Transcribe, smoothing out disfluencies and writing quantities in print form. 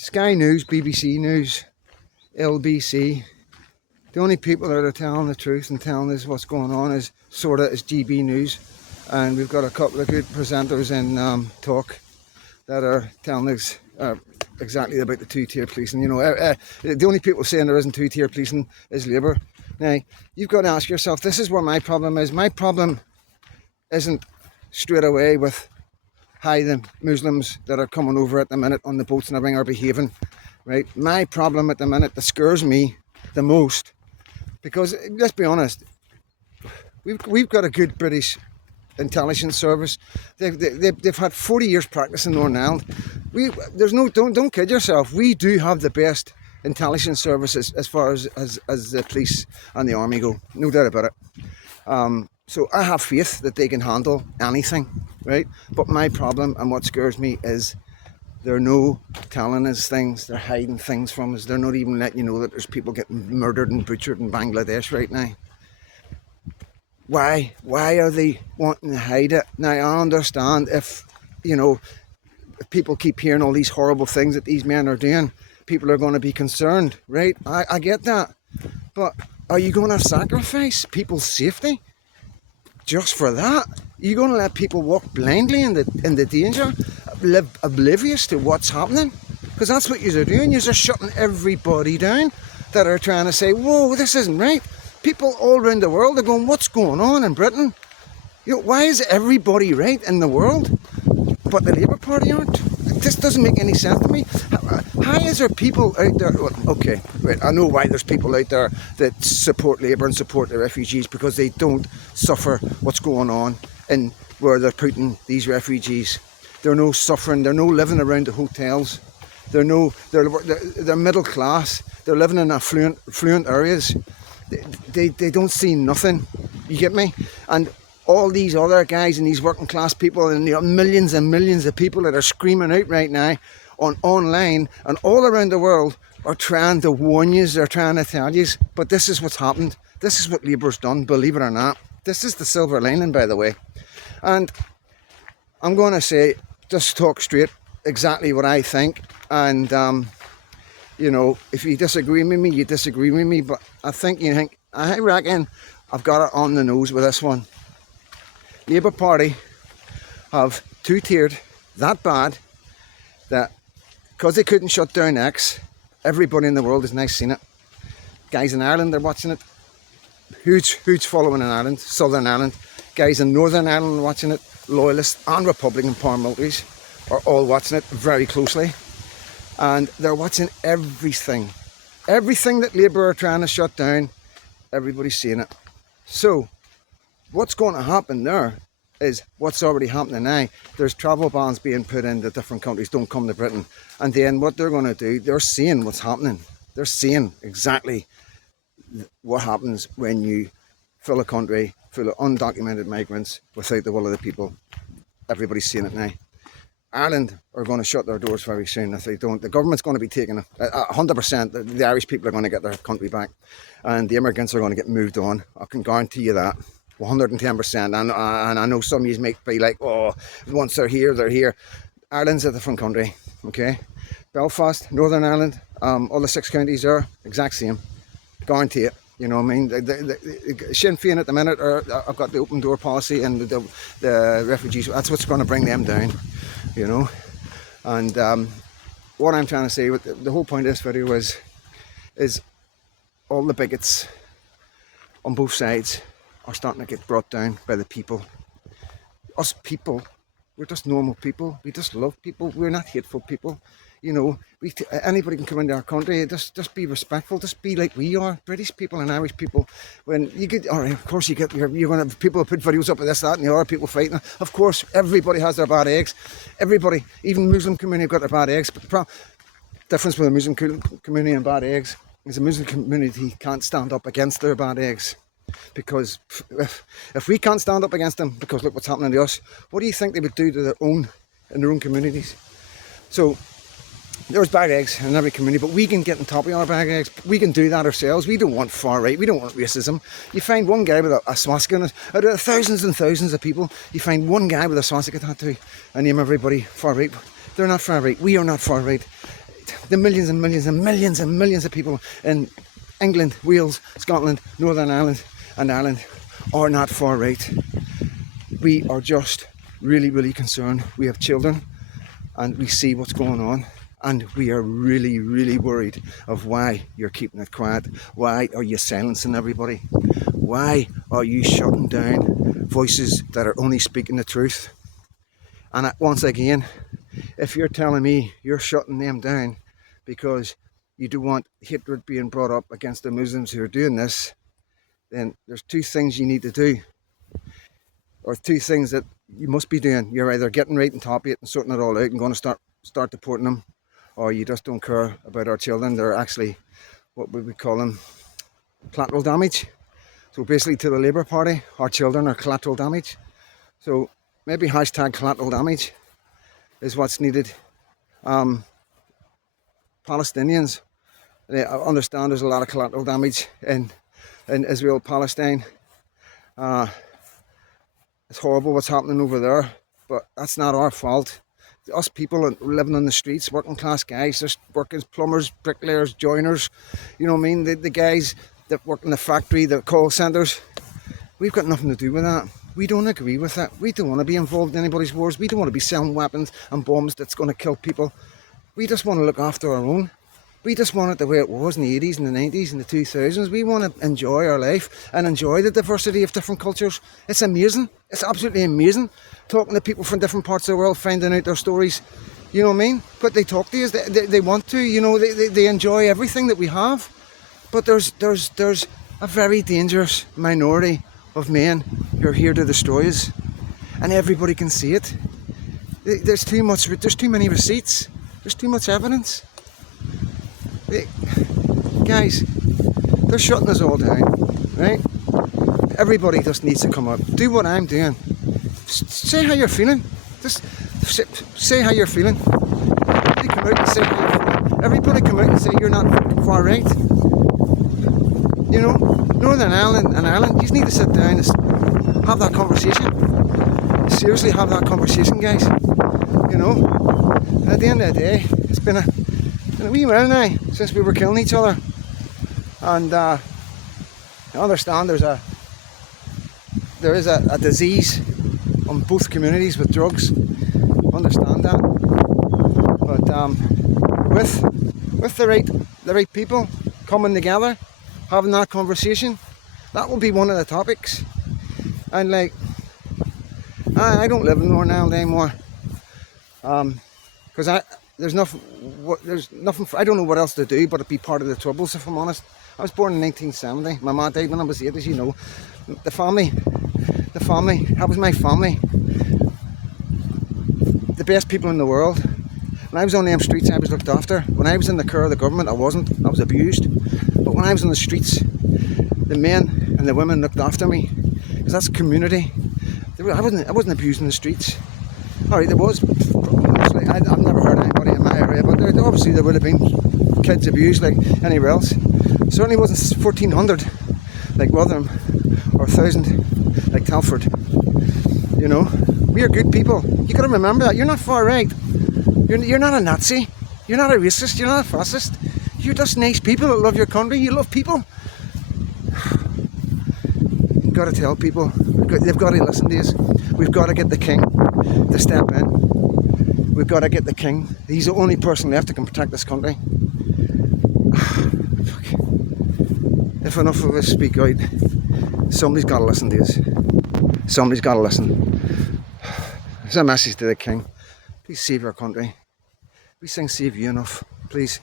Sky News, BBC News, LBC. The only people that are telling the truth and telling us what's going on is GB News. And we've got a couple of good presenters in Talk that are telling us exactly about the two-tier policing. You know, the only people saying there isn't two-tier policing is Labour. Now, you've got to ask yourself, this is where my problem is. My problem isn't straight away with how the Muslims that are coming over at the minute on the boats and everything are behaving, right? My problem at the minute that scares me the most, because let's be honest, we've got a good British intelligence service. They've had 40 years practice in Northern Ireland. Don't kid yourself. We do have the best intelligence services as far as the police and the army go. No doubt about it. So I have faith that they can handle anything, right? But my problem and what scares me is they're no telling us things. They're hiding things from us. They're not even letting you know that there's people getting murdered and butchered in Bangladesh right now. Why are they wanting to hide it? Now, I understand if people keep hearing all these horrible things that these men are doing, people are going to be concerned, right? I get that. But are you going to sacrifice people's safety just for that? Are you going to let people walk blindly in the danger, live oblivious to what's happening? Because that's what you're doing. You're shutting everybody down that are trying to say, whoa, this isn't right. People all around the world are going, what's going on in Britain? Why is everybody right in the world, but the Labour Party aren't? This doesn't make any sense to me. How is there people out there? Well, okay, right, I know why there's people out there that support Labour and support the refugees, because they don't suffer what's going on in where they're putting these refugees. They're no suffering. They're no living around the hotels. They're middle class. They're living in affluent areas. They don't see nothing. You get me? And all these other guys and these working class people and millions and millions of people that are screaming out right now online and all around the world are trying to warn you, they're trying to tell you, but this is what's happened. This is what Labour's done, believe it or not. This is the silver lining, by the way. And I'm going to say, just talk straight, exactly what I think. And, if you disagree with me, you disagree with me. But I reckon I've got it on the nose with this one. Labour Party have two-tiered that bad that because they couldn't shut down X, everybody in the world has now seen it. Guys in Ireland are watching it. Huge following in Ireland, Southern Ireland. Guys in Northern Ireland are watching it. Loyalists and Republican paramilitaries are all watching it very closely. And they're watching everything. Everything that Labour are trying to shut down, everybody's seeing it. So, what's going to happen there is what's already happening now. There's travel bans being put into different countries, don't come to Britain. And then what they're going to do, they're seeing what's happening. They're seeing exactly what happens when you fill a country full of undocumented migrants without the will of the people. Everybody's seeing it now. Ireland are going to shut their doors very soon if they don't. The government's going to be taking 100%. The Irish people are going to get their country back, and the immigrants are going to get moved on. I can guarantee you that, 110%. And I know some of you might be like, oh, once they're here, they're here. Ireland's a different country, okay? Belfast, Northern Ireland, all the 6 counties are exact same. Guarantee it. You know what I mean? The Sinn Féin at the minute I've got the open door policy, and the refugees. That's what's going to bring them down. You know, and what I'm trying to say with the whole point of this video is all the bigots on both sides are starting to get brought down by the people. Us people, we're just normal people. We just love people. We're not hateful people. You know, anybody can come into our country. Just be respectful. Just be like we are, British people and Irish people. When you get, all right, of course you're going to have people put videos up of this, that, and the other, people fighting. Of course, everybody has their bad eggs. Everybody, even Muslim community, have got their bad eggs. But the difference with the Muslim community and bad eggs is the Muslim community can't stand up against their bad eggs. Because if we can't stand up against them, because look what's happening to us, what do you think they would do to in their own communities? So there's bad eggs in every community, but we can get on top of our bad eggs. We can do that ourselves. We don't want far right. We don't want racism. You find one guy with a swastika on it, out of thousands and thousands of people, you find one guy with a swastika tattoo and name everybody far right. They're not far right. We are not far right. the millions and millions and millions and millions of people in England, Wales, Scotland, Northern Ireland and Ireland are not far right. We are just really, really concerned. We have children and we see what's going on, and we are really, really worried of why you're keeping it quiet. Why are you silencing everybody? Why are you shutting down voices that are only speaking the truth? And once again, if you're telling me you're shutting them down because you do want hatred being brought up against the Muslims who are doing this, then there's two things you need to do, or two things that you must be doing. You're either getting right on top of it and sorting it all out and going to start deporting them, or you just don't care about our children. They're actually, what would we call them, collateral damage. So basically, to the Labour Party, our children are collateral damage. So maybe hashtag collateral damage is what's needed. Palestinians, I understand there's a lot of collateral damage in Israel, Palestine. It's horrible what's happening over there, but that's not our fault. Us people living on the streets, working class guys, just working plumbers, bricklayers, joiners, you know what I mean? The guys that work in the factory, the call centres, we've got nothing to do with that. We don't agree with that. We don't want to be involved in anybody's wars. We don't want to be selling weapons and bombs that's going to kill people. We just want to look after our own. We just want it the way it was in the 80s and the 90s and the 2000s. We want to enjoy our life and enjoy the diversity of different cultures. It's amazing. It's absolutely amazing. Talking to people from different parts of the world, finding out their stories. You know what I mean? But they talk to us. They want to. You know, they enjoy everything that we have. But there's a very dangerous minority of men who are here to destroy us, and everybody can see it. There's too many receipts. There's too much evidence. Guys, they're shutting us all down, right? Everybody just needs to come up, do what I'm doing. Say how you're feeling. Just say how you're feeling. Everybody come out and say how you're feeling. Everybody come out and say you're not far right. You know, Northern Ireland and Ireland, you need to sit down and have that conversation. Seriously, have that conversation, guys. You know, at the end of the day, it's been a wee while now since we were killing each other, and I understand there is a disease on both communities with drugs. Understand that, but with the right people coming together, having that conversation, that will be one of the topics. And like, I don't live in Northern Ireland anymore, because there's nothing. I don't know what else to do but to be part of the Troubles, if I'm honest. I was born in 1970. My mum died when I was 8, as you know. The family, that was my family. The best people in the world. When I was on them streets, I was looked after. When I was in the care of the government, I wasn't. I was abused. But when I was on the streets, the men and the women looked after me, because that's community. I wasn't abused in the streets. All right, there was. I've never heard anybody in my area, but obviously there would have been kids abused like anywhere else. Certainly wasn't 1,400 like Rotherham, or 1,000 like Telford. You know, we are good people. You got to remember that. You're not far right. You're not a Nazi. You're not a racist. You're not a fascist. You're just nice people that love your country. You love people. You've got to tell people. They've got to listen to us. We've got to get the king to step in. We've got to get the king. He's the only person left that can protect this country. If enough of us speak out, somebody's got to listen to us. Somebody's got to listen. It's a message to the king. Please save our country. We sing Save You enough. Please.